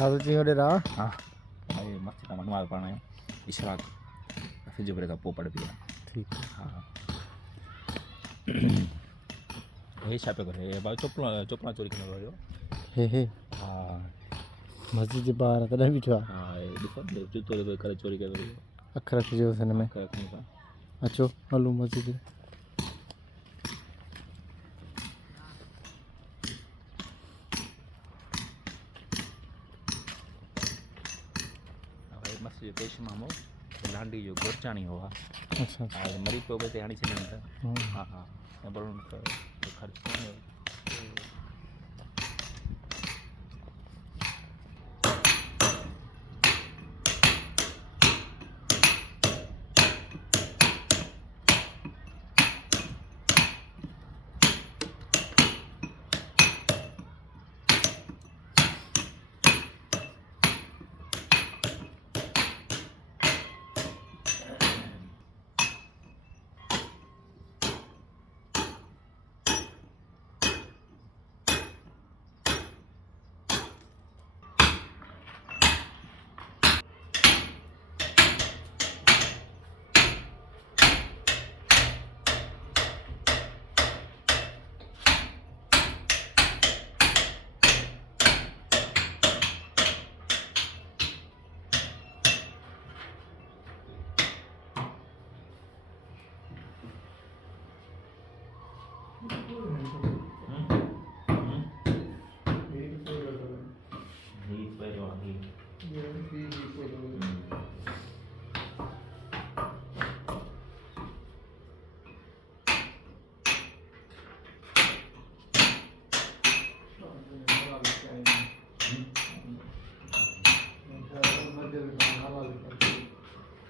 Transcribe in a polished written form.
साधुची एवढे राहा हाँ ये मस्त का मनवार पाना है इशराक फिर जो बरेगा पोपड़ भी है ठीक है हाँ ये छापे करे ये बाल चोपड़ा चोपड़ा चोरी करने वाले हो हे हाँ मस्जिद जे ॿाहिरि तॾहिं बीठो आहे हाँ ये देखो जूतो ले करे चोरी कर रही हो अखि रखिजोसि हिन में कर रखने का अचो हलूं मस्जिद मस्त जो पेश मामो लांडी जो गोरचानी हुआ अच्छा हाँ मरी पे उबे आनी चाहिए था हाँ हाँ हाँ मैं बोलूँ तो खर्च नहीं है